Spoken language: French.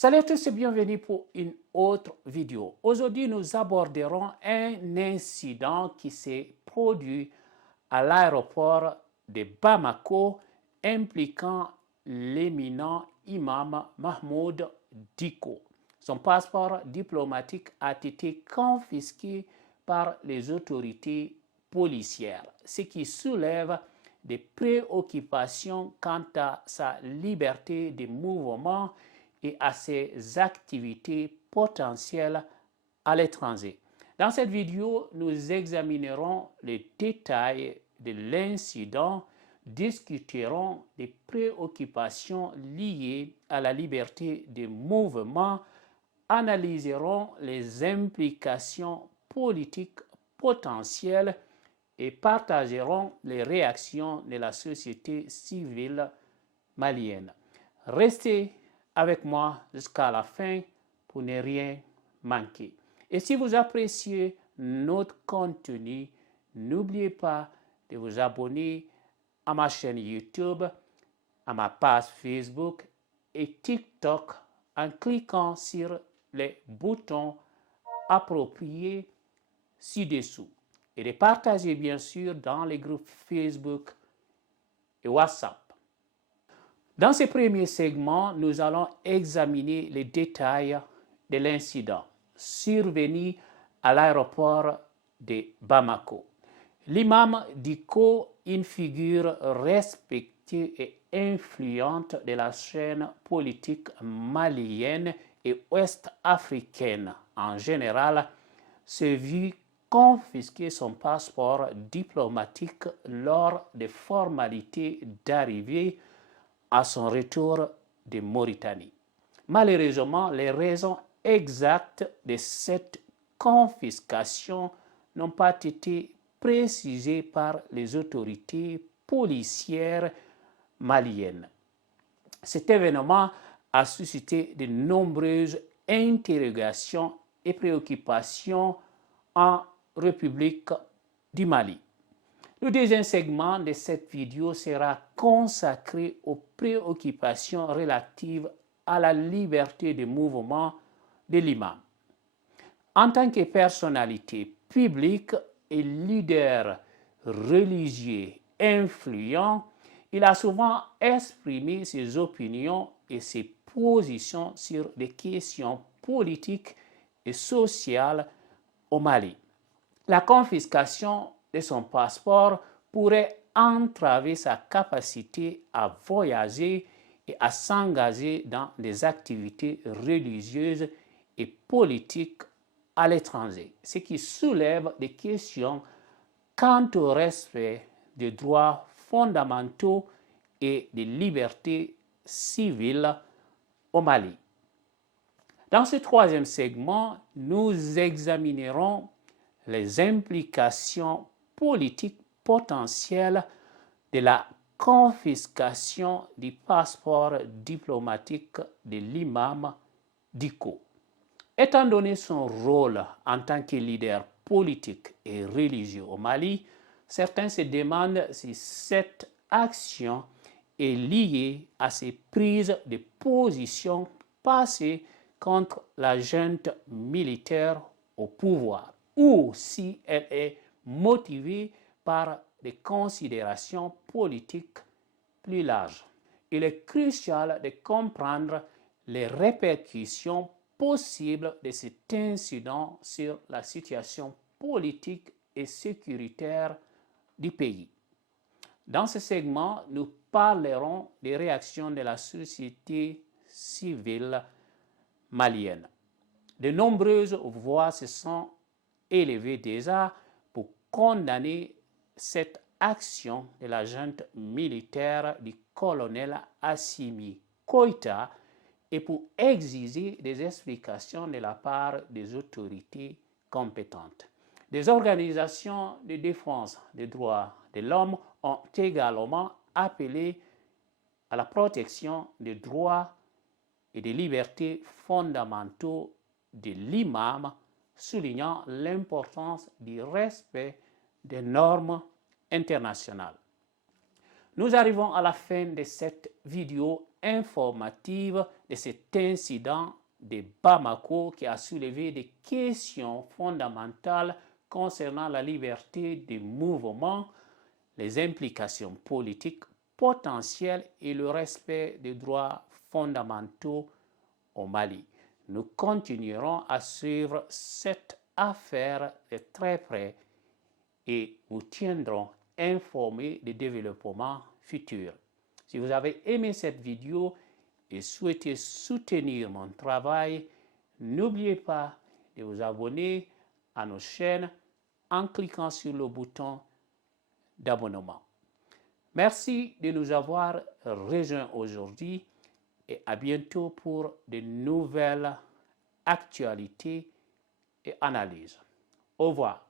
Salut à tous et bienvenue pour une autre vidéo. Aujourd'hui, nous aborderons un incident qui s'est produit à l'aéroport de Bamako impliquant l'éminent imam Mahmoud Dicko. Son passeport diplomatique a été confisqué par les autorités policières, ce qui soulève des préoccupations quant à sa liberté de mouvement et à ses activités potentielles à l'étranger. Dans cette vidéo, nous examinerons les détails de l'incident, discuterons des préoccupations liées à la liberté de mouvement, analyserons les implications politiques potentielles et partagerons les réactions de la société civile malienne. Restez avec moi jusqu'à la fin pour ne rien manquer. Et si vous appréciez notre contenu, n'oubliez pas de vous abonner à ma chaîne YouTube, à ma page Facebook et TikTok en cliquant sur les boutons appropriés ci-dessous et de partager bien sûr dans les groupes Facebook et WhatsApp. Dans ce premier segment, nous allons examiner les détails de l'incident survenu à l'aéroport de Bamako. L'imam Dicko, une figure respectée et influente de la scène politique malienne et ouest-africaine en général, se vit confisquer son passeport diplomatique lors des formalités d'arrivée à son retour de Mauritanie. Malheureusement, les raisons exactes de cette confiscation n'ont pas été précisées par les autorités policières maliennes. Cet événement a suscité de nombreuses interrogations et préoccupations en République du Mali. Le deuxième segment de cette vidéo sera consacré aux préoccupations relatives à la liberté de mouvement de l'imam. En tant que personnalité publique et leader religieux influent, il a souvent exprimé ses opinions et ses positions sur des questions politiques et sociales au Mali. La confiscation de son passeport pourrait entraver sa capacité à voyager et à s'engager dans des activités religieuses et politiques à l'étranger, ce qui soulève des questions quant au respect des droits fondamentaux et des libertés civiles au Mali. Dans ce troisième segment, nous examinerons les implications politiques potentielles de la confiscation du passeport diplomatique de l'imam Dicko. Étant donné son rôle en tant que leader politique et religieux au Mali, certains se demandent si cette action est liée à ses prises de position passées contre la junte militaire au pouvoir, ou si elle est motivée par des considérations politiques plus larges. Il est crucial de comprendre les répercussions possibles de cet incident sur la situation politique et sécuritaire du pays. Dans ce segment, nous parlerons des réactions de la société civile malienne. De nombreuses voix se sont élevées déjà pour condamner cette action de la junte militaire du colonel Assimi Goïta et pour exiger des explications de la part des autorités compétentes. Des organisations de défense des droits de l'homme ont également appelé à la protection des droits et des libertés fondamentaux de l'imam, soulignant l'importance du respect des normes internationales. Nous arrivons à la fin de cette vidéo informative de cet incident de Bamako qui a soulevé des questions fondamentales concernant la liberté de mouvement, les implications politiques potentielles et le respect des droits fondamentaux au Mali. Nous continuerons à suivre cette affaire de très près et vous tiendrons informés des développements futurs. Si vous avez aimé cette vidéo et souhaitez soutenir mon travail, n'oubliez pas de vous abonner à nos chaînes en cliquant sur le bouton d'abonnement. Merci de nous avoir rejoints aujourd'hui et à bientôt pour de nouvelles actualités et analyses. Au revoir.